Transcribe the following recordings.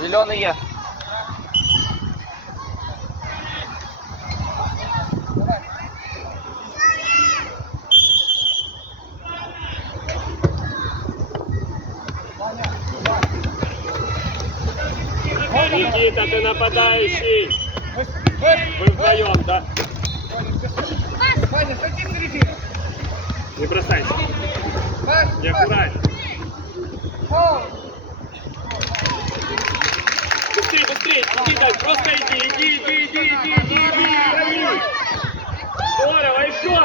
Зеленый є. Никита, ты нападающий. Вы вдвоем, да? Ваня, ходи в середину. Не бросайся. Пас, Не пас. аккуратно. О, Быстрее, быстрее. Иди, Дань, просто иди, иди, иди, иди, иди, иди, иди. иди. Здорово, еще.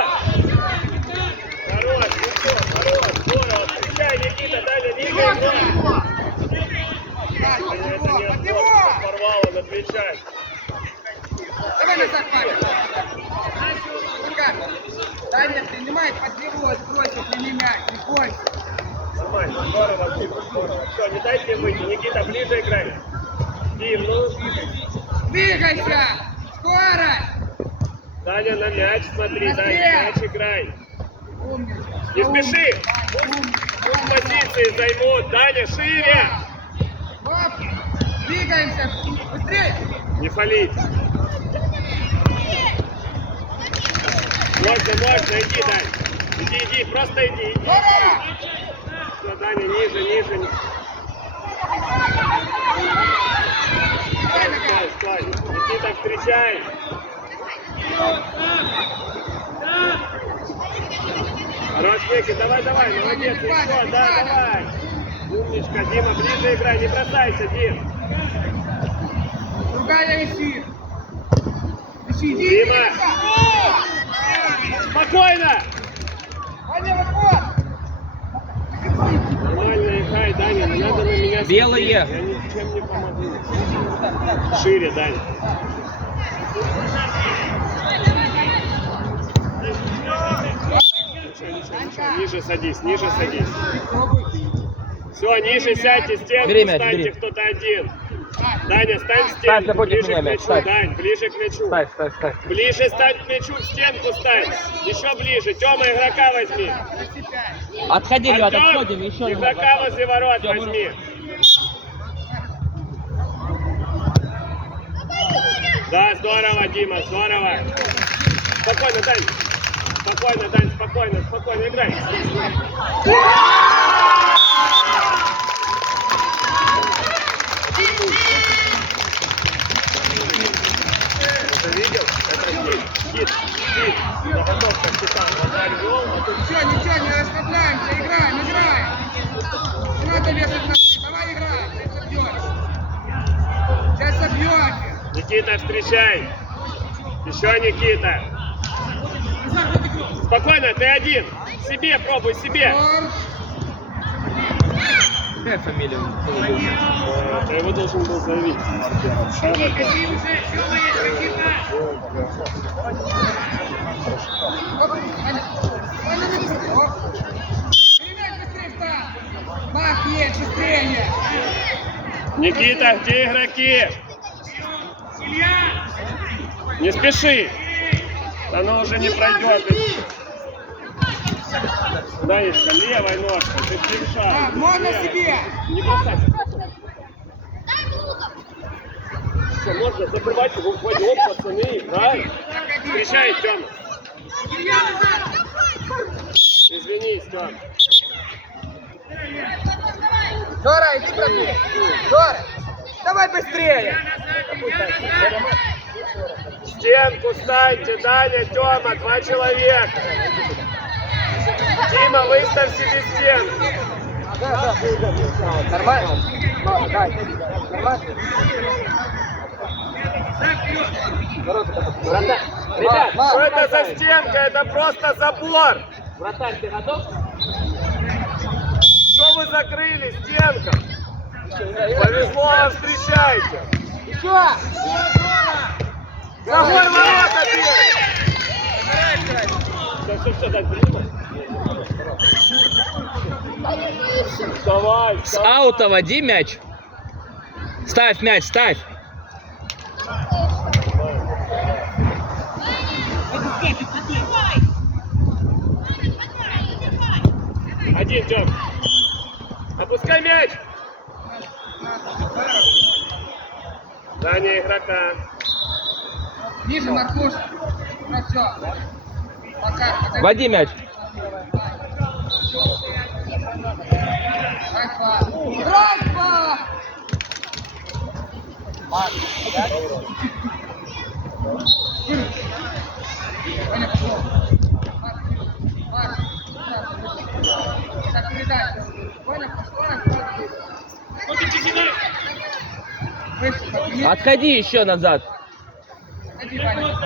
Хорош, еще, хорош, здорово. Встречай, Никита, Даня, двигай. играй. Вань, под Это него, не под отбор, него. Отвечай. Давай назад, Ваня. Рука. Таня принимай, под него сбросил, прими мяч, не бойся. Нормально, здорово, Дим, здорово. Все, не дайте выйти. Никита, ближе играй. Дим, ну, Двигайся! Скоро! Даня, на мяч смотри, Даня, мяч играй. Не спеши. Пусть позиции займут. Даня, шире. Оп! Двигаемся! Быстрее! Не фалить. Можно, можно, иди, Дань. Иди, иди, просто иди, иди. Все, Даня, ниже, ниже. Нога. Стой, стой. Никита, встречай. Хорош, Ники, давай, давай, молодец, не да, давай. Умничка, Дима, ближе играй, не бросайся, Дим. Другая висит. Виси, иди, Дима. Спокойно. Ваня, вот Нормально играй, Даня, не надо на меня Белый смотреть. е. Я ничем не помогу. Шире, Даня. Ничего, ничего, ничего. Ниже садись, ниже садись. Все, ниже сядьте, стенку встаньте кто-то один. Даня, стань в Ставь стенку, напротив ближе меня к мяч, мячу. ставь. Дань, ближе к мячу. Ставь, ставь, ставь. Ближе стань к мячу, в стенку стань. Еще ближе. Тема, игрока возьми. Отходи, Артем, отходим, еще игрока возле ворот мы- возьми. Да, здорово, Дима, здорово. Спокойно, Дань. Спокойно, Дань, спокойно, спокойно, играй. Это видел? Это хит, хит, хит. Заготовка капитан. Вратарь вел, а тут Ничего, ничего, не расслабляемся, играем, играем. Не надо вешать на шею, давай играем, сейчас собьете. Сейчас собьете. Никита, встречай. Еще Никита. Спокойно, ты один. Себе пробуй, себе. Гол. Какая фамилия? Э, Ты его должен был заявить. Никита, где игроки? Не спеши. Оно уже не пройдет. Данечка, левой ножкой, ты А, левша. можно себе. Не бросайся. Все, можно закрывать его вдвоем, пацаны, играй. Встречай, Тёма. Извини, Тём. Жора, иди пробей. Жора, давай быстрее. Стенку станьте, Даня, Тёма, два человека. Дима, выставь себе стенку. Нормально? Нормально? Ребят, что это за стенка? Это просто забор. Вратарь, ты готов? Что вы закрыли? Стенка. Повезло вам, встречайте. Еще. Ногой ворота! Все, все, все, дай, принимай. Давай, С вставай. аута води мяч. Ставь мяч, ставь. Один, Тём. Опускай мяч. Внимание игрока. Ниже. Ну все. Пока. Води мяч. Выше, подними. Отходи еще назад.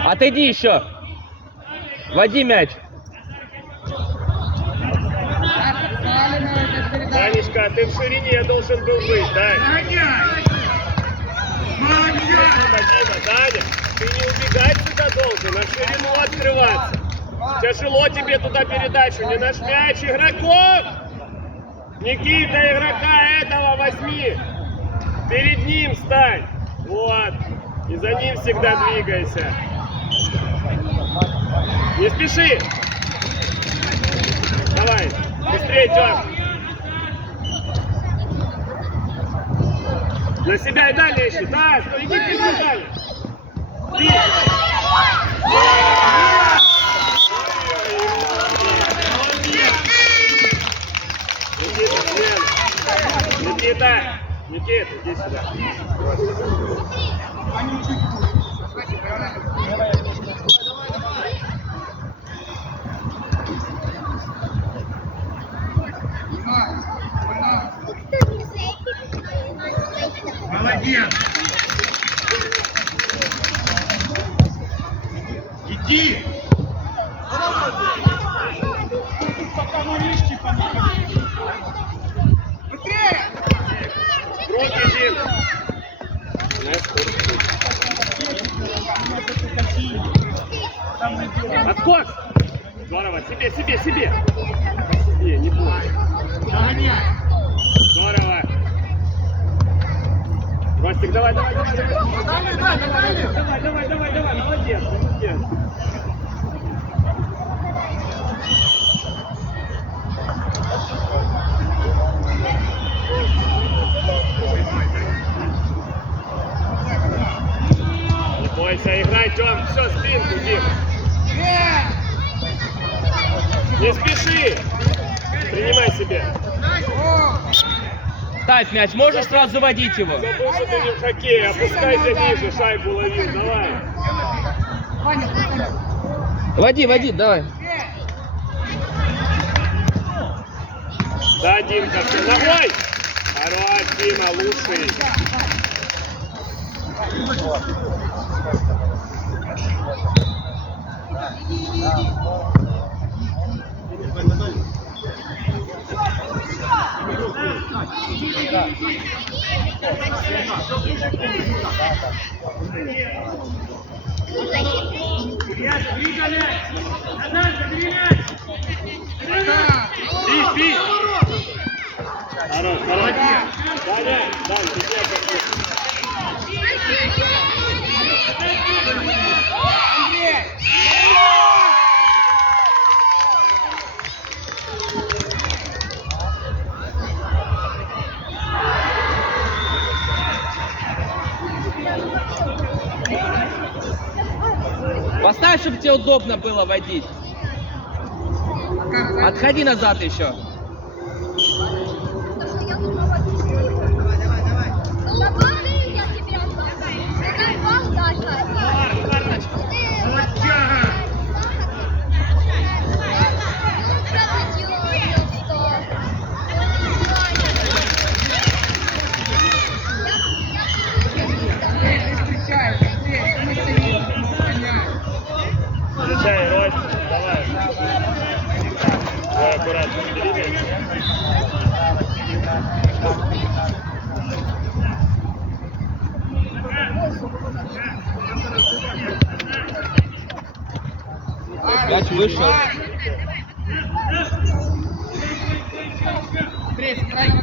Отойди еще. Води мяч. Так, правильно, это передача. Данечка, ты в ширине должен был быть, Дань. Спасибо, Даня. Ты не убегать сюда должен, а в ширину открываться. Тяжело тебе туда передачу, не наш мяч игроков. Никита, игрока этого возьми. Перед ним стань. Вот. И за ним всегда двигайся. Не спеши. Давай. Быстрее, Тём. На себя и далее ищи. Да, иди ты далее. Ты. Никита. Никита, иди сюда. Ростик, давай, давай, давай, давай! Давай, давай, давай, давай, молодец, молодец! Не бойся, играй, Тём, все, спинку, Дим. Не спеши! Принимай себе. Ставь мяч. Можешь сразу заводить его? Забыл, что ты не в хоккее. Опускайся ниже, шайбу ловил. Давай. Води, води, давай. Да, Димка, ты ногой. Хорош, Дима, лучший. Да! Бей, бей. Хорош, хорош. Даня, Дань, тебе удобно было водить. Макар, Отходи назад еще.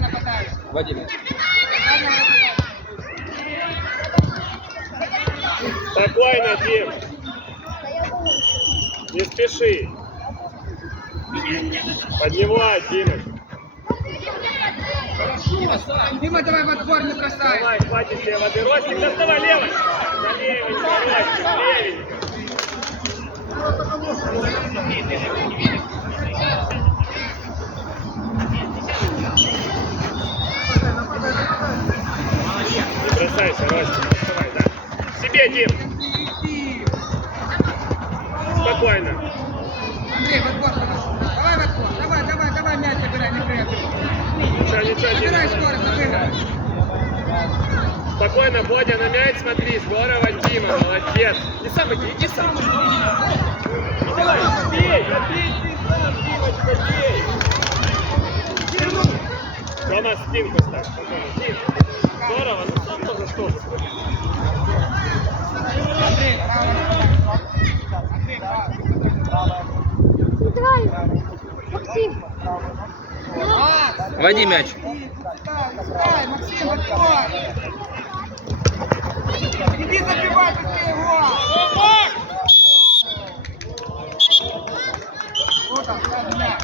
Нападаешь. Води мяч. Центрально нападаешь. Спокойно, Дим. Не спеши. Поднимай, Дима. Дима, давай в отбор не бросай. Давай, хватит тебе воды. Ростик, доставай левой. На левенько, Ростик, левенько. Бросайся, Ростик, доставай, да. Себе, Дим, Иди. спокойно. Андрей, в отбор давай. В отбор. Давай, давай, давай мяч забирай, не прятай. Ничего, ничего, Забирай Дим. скорость, забирай. Спокойно, Бодя, на мяч смотри. Здорово, Дима, молодец. Иди сам иди, иди сам. Давай, Рома, спинку ставь. Здорово, ну сам тоже что же. Андрей. Играй! Максим! Макс, Води мяч. Играй, Максим, отбор. Иди забивай быстрее его. Вот он, дай мяч.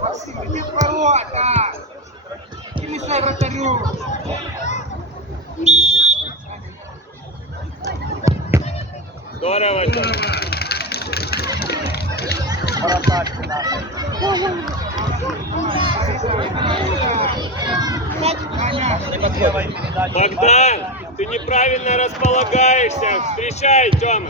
Максим, иди в ворота. Не мешай вратарю. Здорово, Тёма. Аня, Богдан, ты неправильно располагаешься. Встречай, Тёма.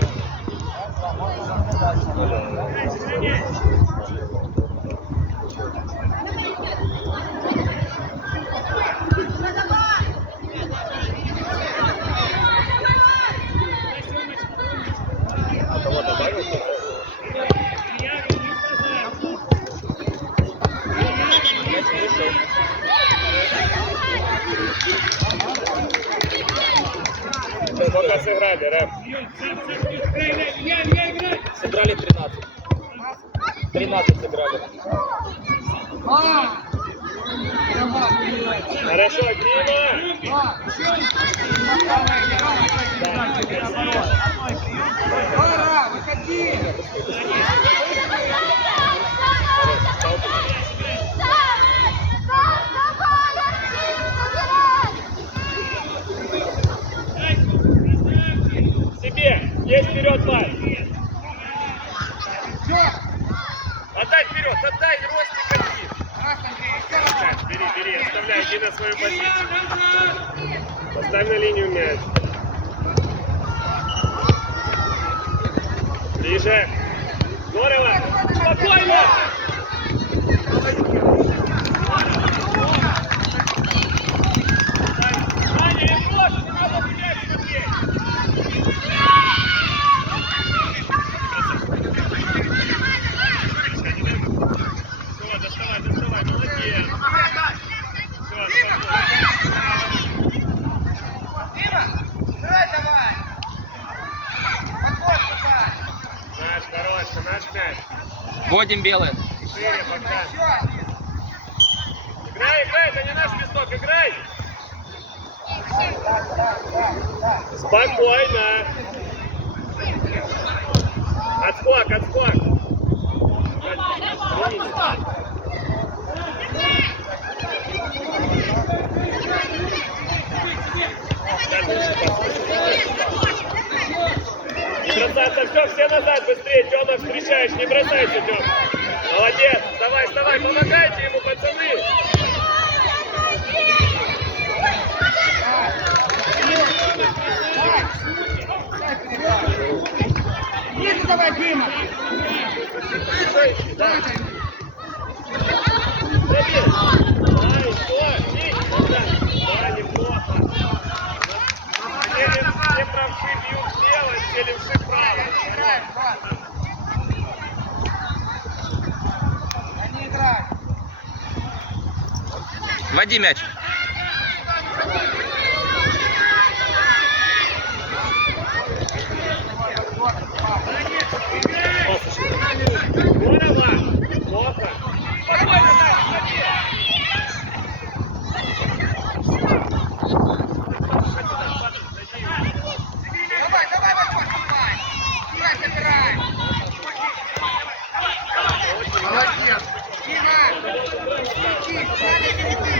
Вводим белые. Шире, Богдан. Еще один. Играй, играй, это не наш песок, играй! Спокойно! Отскок, отскок! Не бросаться, все, все назад, быстрее, Тёма, встречаешь, не бросайся, Тёма. Молодец, вставай, вставай, помогайте ему, пацаны. Ниже давай, Дима. Давай, Забей. Ай, что? Отойди мяч. Молодец! Дима! Иди,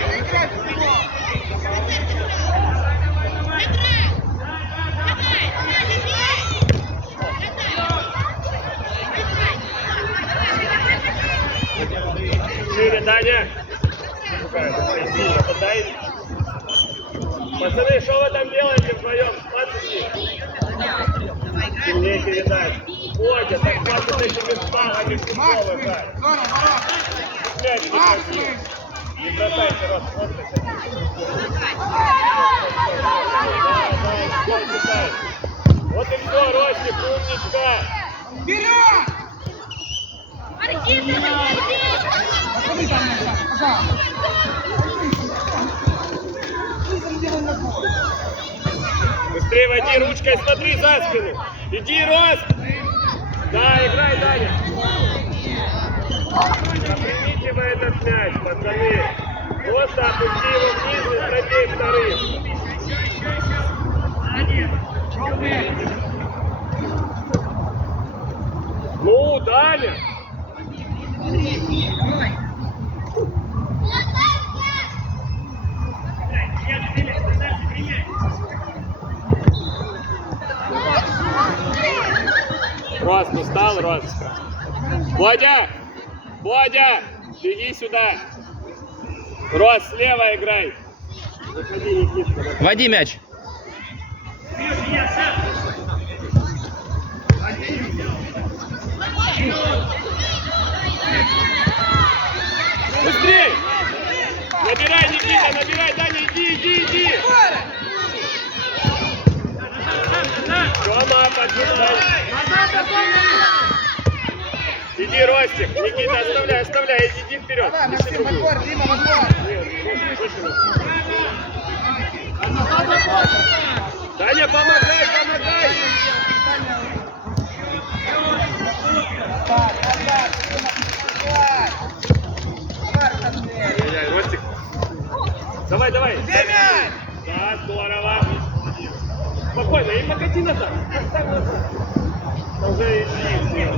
Пацаны, что вы там делаете вдвоем? Пацаны! Сильнее передать. Бодя, так хватит этими спагами в футбол Макс, играть. здорово, Марат. Мяч не бросайте, Рос, смотрите. Вот и все, Ростик, умничка! Вперед! Аргентина, Посмотри там, Саша, пожалуйста. Низом делай ногой. Быстрее води ручкой, смотри за спину. Иди, Рост! Да, играй, Даня. Примите вы этот мяч, пацаны. Просто опусти его вниз и пробей вторым. Ну, Даня! Рост, устал, Рост? Бодя! Бодя! Беги сюда! Рост, слева играй! Заходи, Никитка. Води мяч. Быстрей! Набирай, Никита, набирай, Даня, иди! Иди, Ростик, Никита, оставляй, оставляй, иди вперед. Давай, Максим, двор, Дима, выше. Даня, помогай, помогай! Ростик. Давай, давай. Где мяч? Да, здорово. Спокойно, и покати назад. Поставь назад. Уже иди.